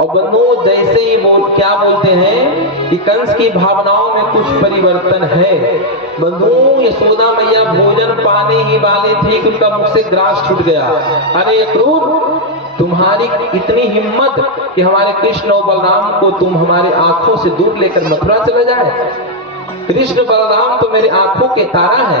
और बंधु जैसे ही क्या बोलते हैं कि कंस की भावनाओं में कुछ परिवर्तन है। बंधु यशोदा मैया भोजन पाने ही वाले थे कि उनका मुख से ग्रास छूट गया। अरे क्रूर, तुम्हारी इतनी हिम्मत कि हमारे कृष्ण और बलराम को तुम हमारे आंखों से दूर लेकर मथुरा चले जाए। कृष्ण बलराम तो मेरे आंखों के तारा है,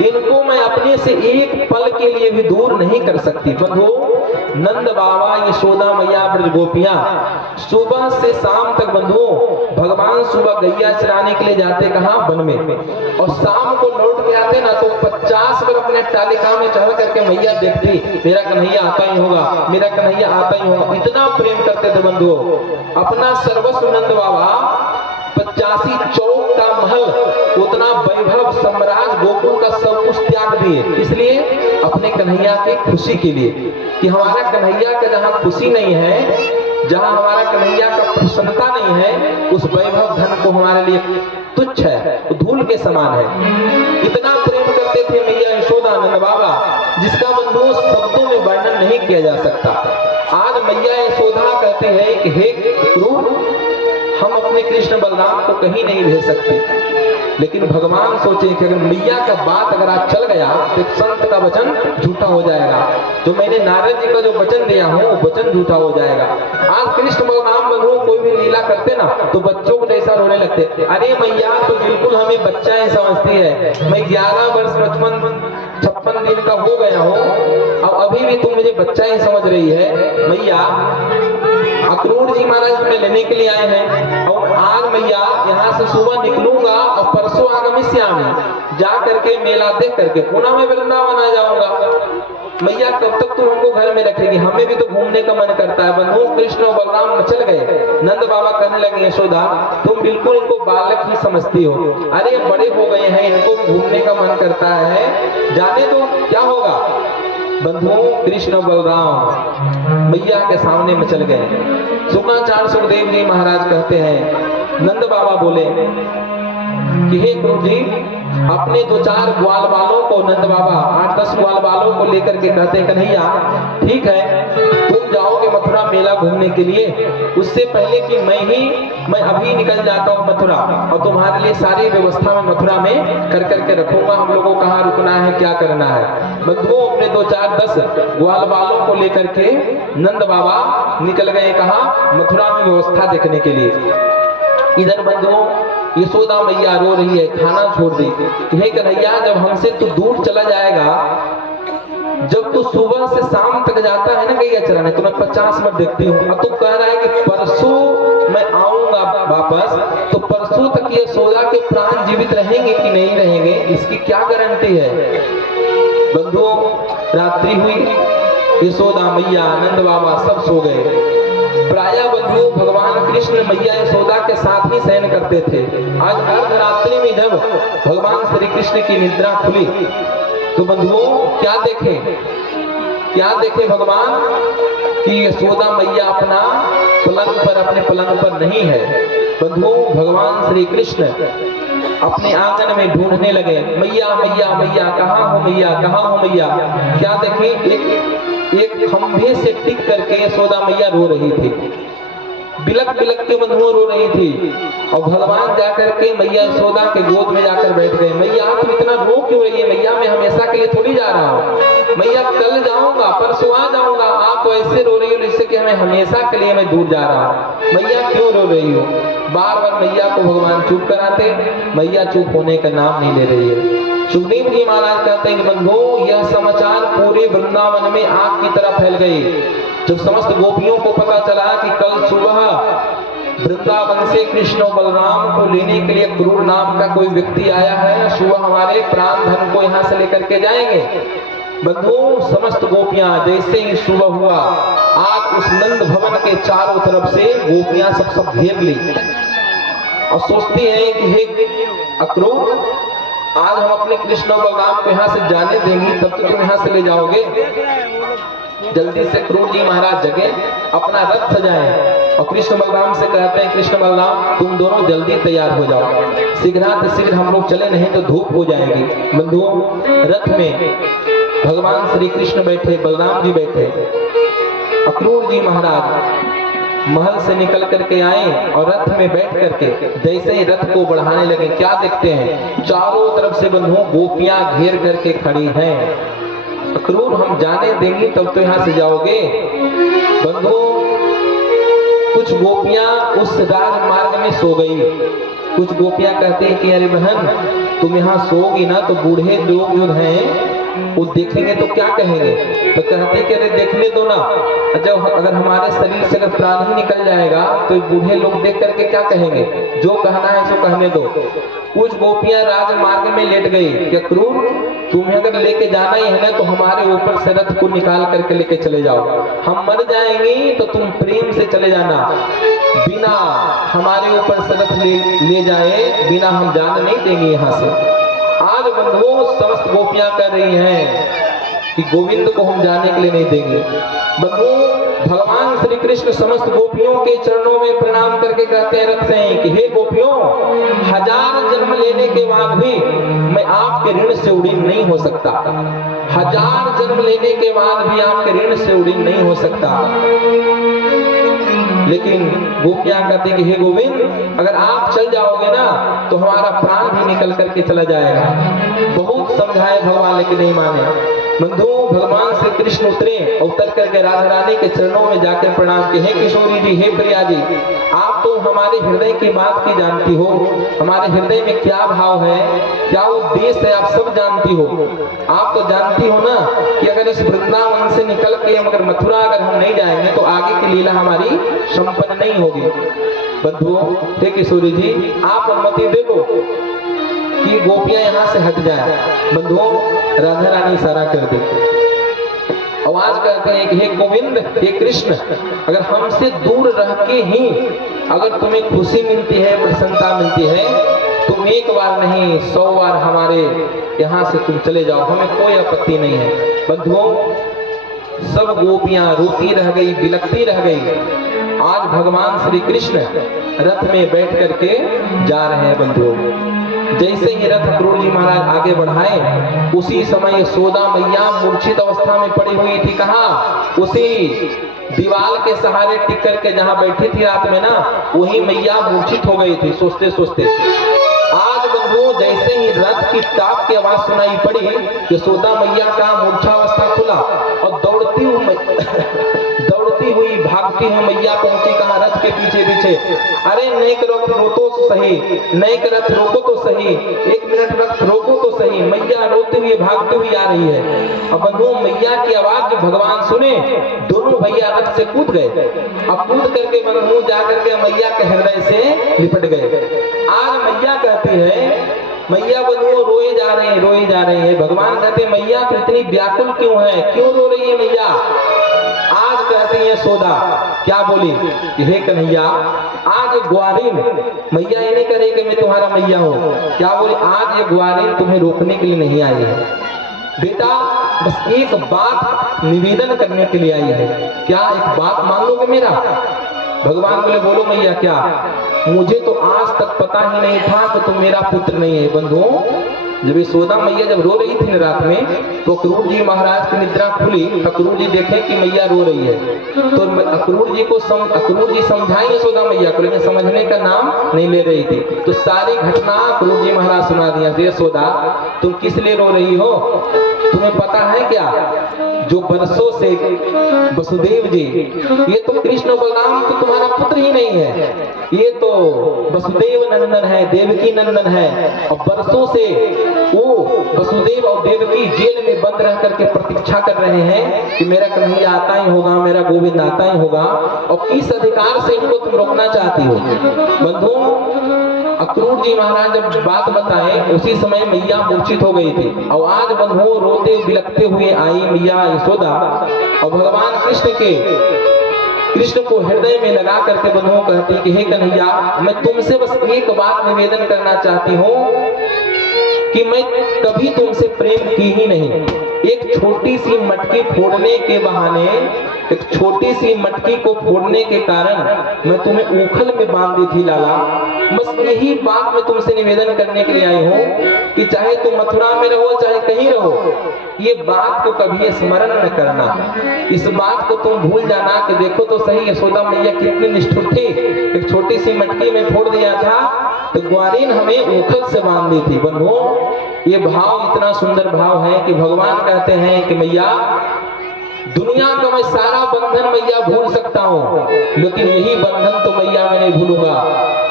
इनको मैं अपने से एक पल के लिए भी दूर नहीं कर सकती। बंधु नंद बाबा यशोदा मैया ब्रज गोपियां सुबह से शाम तक बंधु भगवान सुबह गैया चराने के लिए जाते कहां, वन में, और शाम को लौट के आते ना तो 50 बार अपने तालिका में चढ़ करके मैया देखती, मेरा कन्हैया आता ही होगा, मेरा कन्हैया आता ही होगा। इतना प्रेम करते थे बंधु। अपना सर्वस्व नंद बाबा 85 चौक का महल, उतना वैभव साम्राज्य गोकुल का सब कुछ त्याग दिए, इसलिए अपने कन्हैया की खुशी के लिए कि हमारा कन्हैया का जहां खुशी नहीं है, जहां हमारा कन्हैया का प्रसन्नता नहीं है, उस वैभव धन को हमारे लिए तुच्छ है, धूल के समान है। इतना प्रेम करते थे मैया यशोदा नंद बाबा, जिसका बंधु शब्दों में वर्णन नहीं किया जा सकता। आज मैया यशोदा कहते हैं कि हे क्रूर, हम अपने कृष्ण बलराम को कहीं नहीं भेज सकते, लेकिन भगवान सोचे कि अगर मैया का बात अगर आज चल गया तो संत का वचन झूठा हो जाएगा। तो मैंने नारद जी का जो वचन दिया हूँ वो वचन झूठा हो जाएगा। आज कृष्ण बलराम बंधु कोई भी लीला करते ना तो बच्चों को जैसा रोने लगते, अरे मैया तो बिल्कुल हमें बच्चा ही समझती है, मैं 11 वर्ष 56 दिन का हो गया हूँ, अब अभी भी तुम मुझे बच्चा ही समझ रही है। मैया अक्रूर जी महाराज हमें लेने के लिए आए हैं, और आज मैया यहाँ से सुबह निकलूंगा और परसों आगमिष्यामि जा करके मेला देख करके पुनः मैं वृंदावन आ जाऊंगा। मैया कब तक तुम हमको घर में रखेगी, हमें भी तो घूमने का मन करता है। बंधु कृष्ण और बलराम चल गए, नंद बाबा कहने लगे यशोदा तुम बिल्कुल इनको बालक ही समझती हो, अरे बड़े हो गए हैं, इनको भी घूमने का मन करता है, जाने तो क्या होगा। बंधु कृष्ण बलराम मैया के सामने में चल गए। शुक्राचार्य सुखदेव जी महाराज कहते हैं, नंद बाबा बोले कि हे गुरु जी, अपने 2-4 ग्वाल वालों को, नंद बाबा 8-10 ग्वाल वालों को लेकर के कहते हैं कन्हैया ठीक है तुम जाओगे मथुरा मेला घूमने के लिए, उससे पहले कि मैं अभी निकल जाता हूँ मथुरा और तुम्हारे लिए सारी व्यवस्था में मथुरा में कर करके रखूंगा, हम लोगों को कहाँ रुकना है, क्या करना है। बंधुओं अपने 2-4-10 ग्वाल वालों को लेकर के नंद बाबा निकल गए कहाँ, मथुरा में व्यवस्था देखने के लिए। इधर बंधुओं यशोदा मैया रो रही है, खाना छोड़ दी। हे कन्हैया जब हमसे तू दूर चला जाएगा, जब तू सुबह से शाम तक जाता है ना गैया चराने, तो मैं 50 बार देखती हूँ, अब तू कह रहा है कि परसों मैं आऊंगा वापस, तो परसों तक यशोदा के प्राण जीवित रहेंगे कि नहीं रहेंगे, इसकी क्या गारंटी है। बंधुओं रात्रि हुई, यशोदा मैया नंद बाबा सब सो गए। प्रायः बंधु भगवान कृष्ण मैया यशोदा के साथ ही शयन करते थे। आज अर्धरात्रि में जब भगवान श्री कृष्ण की निद्रा खुली तो बंधुओं क्या देखे भगवान कि यशोदा मैया अपने पलंग पर नहीं है। बंधुओं भगवान श्री कृष्ण अपने आंगन में ढूंढने लगे, मैया मैया मैया कहाँ हो मैया, कहाँ हो मैया। क्या देखे एक खंभे से टिक करके यशोदा मैया रो रही थी, बिलक बिलक के बंधुओं रो रही थी, और भगवान जाकर के मैया यशोदा के गोद में जाकर बैठ गए। मैया तुम इतना रो क्यों रही है, मैया मैं हमेशा के लिए थोड़ी जा रहा हूँ, मैया कल जाऊंगा परसों आ जाऊंगा, आप तो ऐसे रो रही हो जैसे कि हमें हमेशा के लिए मैं दूर जा रहा हूँ, मैया क्यों रो रही हो। बार बार मैया को भगवान चुप कराते, मैया चुप होने का नाम नहीं ले रही है। सुखदेव जी महाराज कहते हैं कि बंधु यह समाचार पूरे वृंदावन में आग की तरह फैल गई। जब समस्त गोपियों को पता चला कि कल सुबह वृंदावन से कृष्ण और बलराम को लेने के लिए क्रूर नाम का कोई व्यक्ति आया है, सुबह हमारे प्राण धन को यहाँ से लेकर के जाएंगे। बंधु समस्त गोपियां जैसे ही सुबह हुआ, आग उस नंद भवन के चारों तरफ से गोपियां सब घेर ली और सोचती हैं कि हे अक्रूर, आज हम अपने कृष्ण और बलराम को यहाँ से जाने देंगी तब तो तुम यहाँ से ले जाओगे। जल्दी से क्रूर जी महाराज जगे, अपना रथ सजाएं और कृष्ण बलराम से कहते हैं कृष्ण बलराम तुम दोनों जल्दी तैयार हो जाओ, शीघ्र हम लोग चले नहीं तो धूप हो जाएगी। बंधुओं रथ में भगवान श्री कृष्ण बैठे, बलराम जी बैठे, अक्रूर जी महाराज महल से निकल करके आए और रथ में बैठ करके जैसे ही रथ को बढ़ाने लगे, क्या देखते हैं, चारों तरफ से बंधुओं गोपियां घेर करके खड़ी हैं। अक्रूर हम जाने देंगे तब तो यहाँ से जाओगे। बंधुओं कुछ गोपियां उस राजमार्ग में सो गई। कुछ गोपियां कहती हैं कि अरे बहन तुम यहाँ सोगी ना तो बूढ़े लोग जो हैं वो देखेंगे तो क्या कहेंगे। तो कहते हैं कि अरे देखने दो ना, जब अगर हमारे शरीर से अगर प्राण ही निकल जाएगा तो बूढ़े लोग देख करके क्या कहेंगे, जो कहना है सो कहने दो। कुछ गोपियां राजमार्ग में लेट गई कि अक्रूर तुम्हें अगर लेके जाना ही है ना तो हमारे ऊपर से रथ को निकाल करके लेके चले जाओ, हम मर जाएंगे तो तुम प्रेम से चले जाना, बिना हमारे ऊपर से रथ ले जाए बिना हम जान नहीं देंगे यहाँ से। आज बंधुओं समस्त गोपियां कर रही हैं कि गोविंद को हम जाने के लिए नहीं देंगे। बंधुओं भगवान श्री कृष्ण समस्त गोपियों के चरणों में प्रणाम करके कहते हैं रथ से कि हे गोपियों, 1000 जन्म लेने के बाद भी मैं आपके ऋण से उड़ीन नहीं हो सकता। 1000 जन्म लेने के बाद भी आपके ऋण से उड़ीन नहीं हो सकता। लेकिन गोपियां कहते हैं कि हे गोविंद अगर आप चल जाओगे ना तो हमारा प्राण भी निकल करके चला जाएगा। बहुत समझाए भगवान लेकिन नहीं माने। बंधु भगवान श्री कृष्ण उतरे, उतर करके राधा रानी के चरणों में जाकर प्रणाम किए, हे किशोरी जी, हे प्रिया जी, आप तो हमारे हृदय की बात की जानती हो, हमारे हृदय में क्या भाव है, क्या उद्देश्य है, आप सब जानती हो। आप तो जानती हो ना कि अगर इस वृंदावन से निकल के अगर मथुरा अगर हम नहीं जाएंगे तो आगे की लीला हमारी संपन्न नहीं होगी। बंधुओं हे किशोरी जी, आप अनुमति दे दो कि गोपियां यहाँ से हट जाए। बंधुओं राधा रानी इशारा कर दे, आवाज करते हैं कि हे गोविंद, हे कृष्ण, अगर हमसे दूर रह के ही अगर तुम्हें खुशी मिलती है, प्रसन्नता मिलती है, तुम एक बार नहीं 100 बार हमारे यहाँ से तुम चले जाओ, हमें कोई आपत्ति नहीं है। बंधुओं सब गोपियां रोती रह गई, बिलखती रह गई। आज भगवान श्री कृष्ण रथ में बैठ करके जा रहे हैं। बंधुओं जैसे ही रथ अक्रूर जी महाराज आगे बढ़ाए उसी समय यशोदा मैया मूर्छित अवस्था में पड़ी हुई थी। कहाँ? उसी दीवार के सहारे टिक करके जहाँ बैठी थी रात में ना, वही मैया मूर्छित हो गई थी सोचते सोचते। आज बंधुओं जैसे ही रथ की टाप की आवाज सुनाई पड़ी, यशोदा मैया का मूर्छावस्था खुला और दौड़ती हुई भागती हुई मैया पहुंची कहाँ? रथ के पीछे पीछे। अरे नहीं करो रोको तो सही, नहीं कर रथ रोको तो सही, 1 मिनट रथ रोको तो सही। मैया रोते हुए भागती हुई आ रही है। अब बंधुओं मैया की आवाज जो भगवान सुने, दोनों भैया रथ से कूद गए। अब कूद करके बंधुओं जाकर के मैया के हृदय से लिपट गए। आज मैया कहती है, मैया बंधुओं रोए जा रहे हैं। भगवान कहते मैया तो इतनी व्याकुल क्यों है, क्यों रो रही है मैया? आज कहते हैं यशोदा क्या बोली, हे कन्हैया, आज ग्वारीन, मैया ये नहीं करे कि मैं तुम्हारा मैया हूँ, क्या बोली, आज ये ग्वारीन तुम्हें रोकने के लिए नहीं आई है बेटा, बस एक बात निवेदन करने के लिए आई है, क्या एक बात मान लोगे मेरा? भगवान बोले बोलो मैया क्या? मुझे तो आज तक पता ही नहीं था कि तुम मेरा पुत्र नहीं है। बंधुओं जब यशोदा मैया जब रो रही थी रात में तो अक्रूर जी महाराज की निद्रा खुली। अक्रूर जी देखे कि मैया रो रही है तो अक्रूर जी समझाई यशोदा मैया को, लेकिन समझने का नाम नहीं ले रही थी। तो सारी घटना अक्रूर जी महाराज सुना दिया, यशोदा तुम किस लिए रो रही हो? तुम्हें पता है क्या, जो बरसों से वसुदेव जी, ये तो कृष्ण बलराम तो तुम्हारा पुत्र ही नहीं है, ये तो वसुदेव नंदन है, देवकी नंदन है। और बरसों से वो वसुदेव और देवकी जेल में बंद रह करके प्रतीक्षा कर रहे हैं कि मेरा कन्हैया आता ही होगा, मेरा गोविंद आता ही होगा, और किस अधिकार से इनको तुम रोकना चाहती हो? बंधुओं अक्रूर जी महाराज जब बात बताए उसी समय मैया मूर्छित हो गई थी। और आज बंधुओं रोते बिलखते हुए आई मैया यशोदा और भगवान कृष्ण को हृदय में लगा करके बंधुओं कहती कि हे कन्हैया, मैं तुमसे बस एक बात निवेदन करना चाहती हूँ कि मैं कभी तुमसे प्रेम की ही नहीं। एक छोटी सी मटकी फोड़ने के बहाने एक छोटी सी मटकी को फोड़ने के कारण मैं तुम्हें ऊखल में बांध दी थी लाला। बस यही बात मैं तुमसे निवेदन करने के लिए आई हूँ कि चाहे तुम मथुरा में रहो चाहे कहीं रहो, ये बात को कभी स्मरण न करना। इस बात को तुम भूल जाना कि देखो तो सही यशोदा मैया कितनी निष्ठुर थी। एक छोटी सी मटकी में फोड़ दिया था तो ग्वारीन हमें ऊखल से बांध दी थी। बंधुओं, ये भाव इतना सुंदर भाव है कि भगवान कहते हैं कि मैया दुनिया का मैं सारा बंधन मैया भूल सकता हूँ, लेकिन यही बंधन तो मैया मैं नहीं भूलूंगा।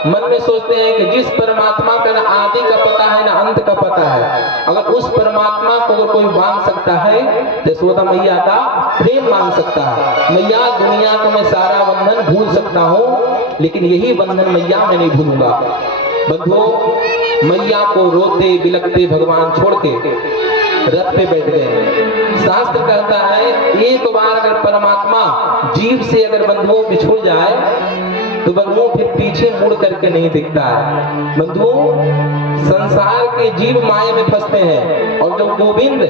मन में सोचते हैं कि जिस परमात्मा का ना आदि का पता है ना अंत का पता है, अगर उस परमात्मा को अगर कोई मान सकता है तो यशोदा मैया का प्रेम मान सकता है। मैया दुनिया का मैं सारा बंधन भूल सकता हूँ, लेकिन यही बंधन मैया मैं नहीं भूलूंगा। बंधुओं, मैया को रोते बिलखते भगवान छोड़ के रथ पे बैठ गए। शास्त्र कहता है एक बार अगर परमात्मा जीव से अगर बंधुओं बिछुड़ जाए तो बंधुओं फिर पीछे मुड़ करके नहीं दिखता है। बंधुओं, संसार के जीव माया में फंसते हैं और जब गोविंद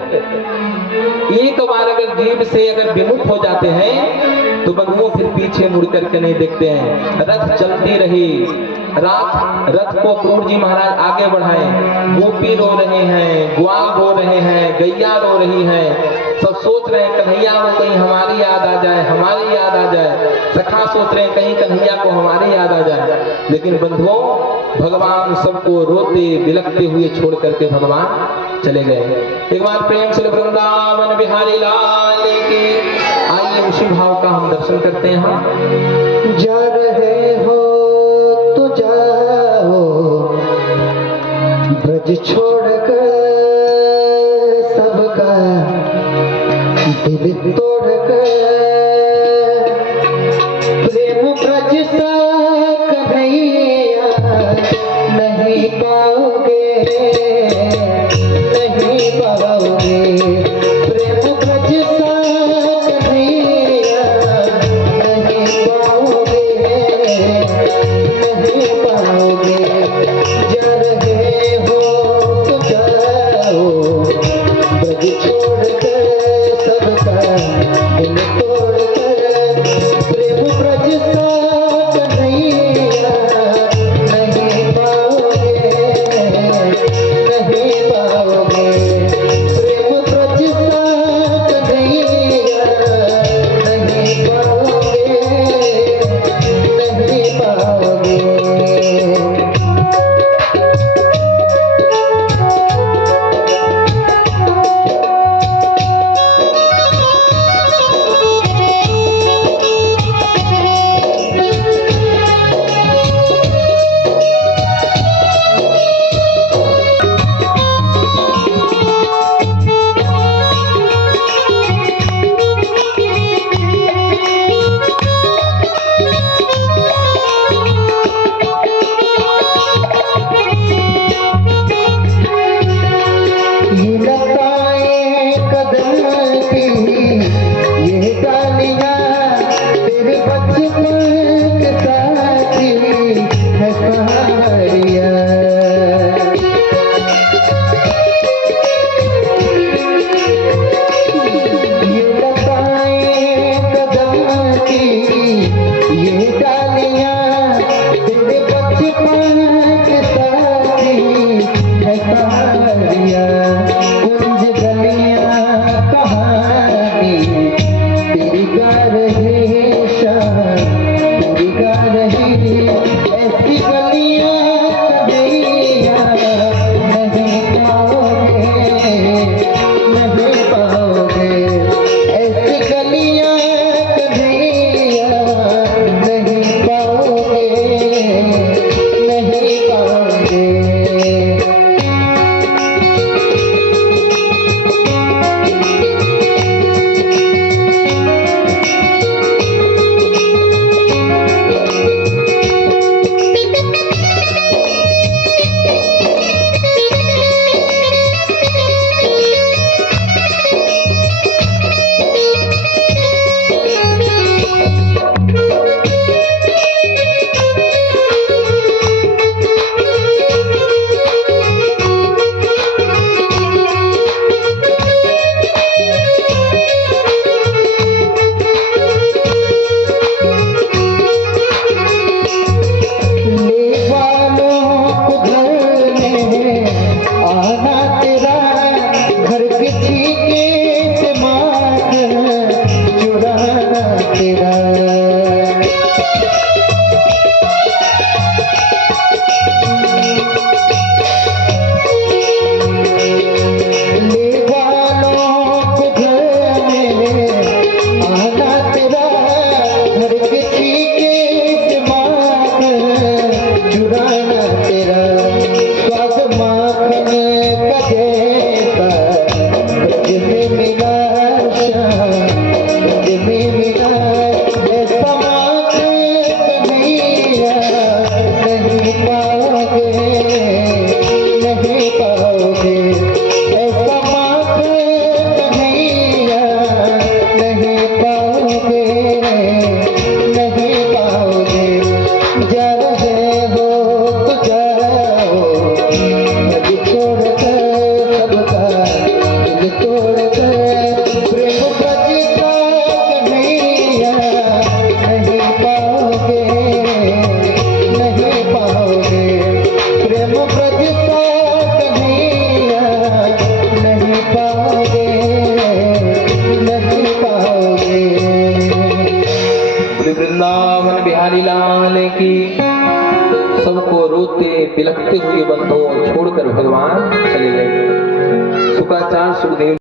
एक बार अगर जीव से अगर विमुख हो जाते हैं तो बंधुओं फिर पीछे मुड़ करके नहीं देखते हैं। रथ चलती रही, रथ को क्रूर जी महाराज आगे बढ़ाए। गोपी रो रहे हैं, ग्वाल रो रहे हैं, गैया रो रही है, सब सोच रहे हैं कन्हैया को कहीं हमारी याद आ जाए, हमारी याद आ जाए। सखा सोच रहे हैं कहीं कन्हैया को हमारी याद आ जाए। लेकिन बंधुओं, भगवान सबको रोते बिलखते हुए छोड़ करके भगवान चले गए। एक बार प्रेम से वृंदावन बिहारी लाल की। आइए उसी भाव का हम दर्शन करते हैं। हम जा रहे हो तो जाओ, ब्रज छोड़कर सबका दिल तोड़कर, प्रेम ब्रज सा कन्हैया नहीं पाओगे, नहीं पाओगे। प्रेम ब्रज सा कन्हैया नहीं पाओगे, नहीं पाओगे। जा रहे हो तो जाओ, ब्रज छोड़कर सबका दिल तोड़कर, प्रेम ब्रज सा कन्हैया नहीं पाओगे, नहीं पाओगे। प्रेम ब्रज सा कन्हैया नहीं पाओगे, नहीं पाओगे। ये लताएं कदम की, ये डालियां तेरे बचपन के साथी है सहारियां। ये लताएं कदम की, ये डालियां तेरे बचपन के साथी है सहारियां। कुंज गलियां कहानी तेरी गा रही शान, तेरी गा रही। ऐसी गलियां कन्हैया नहीं पाओगे, नहीं पाओगे। ऐसी गलियां कन्हैया नहीं पाओगे, नहीं पाओगे। बिहारी लाल की। सबको रोते बिलखते हुए बंधुओं छोड़कर भगवान चले गए। शुक्राचार्य सुखदेव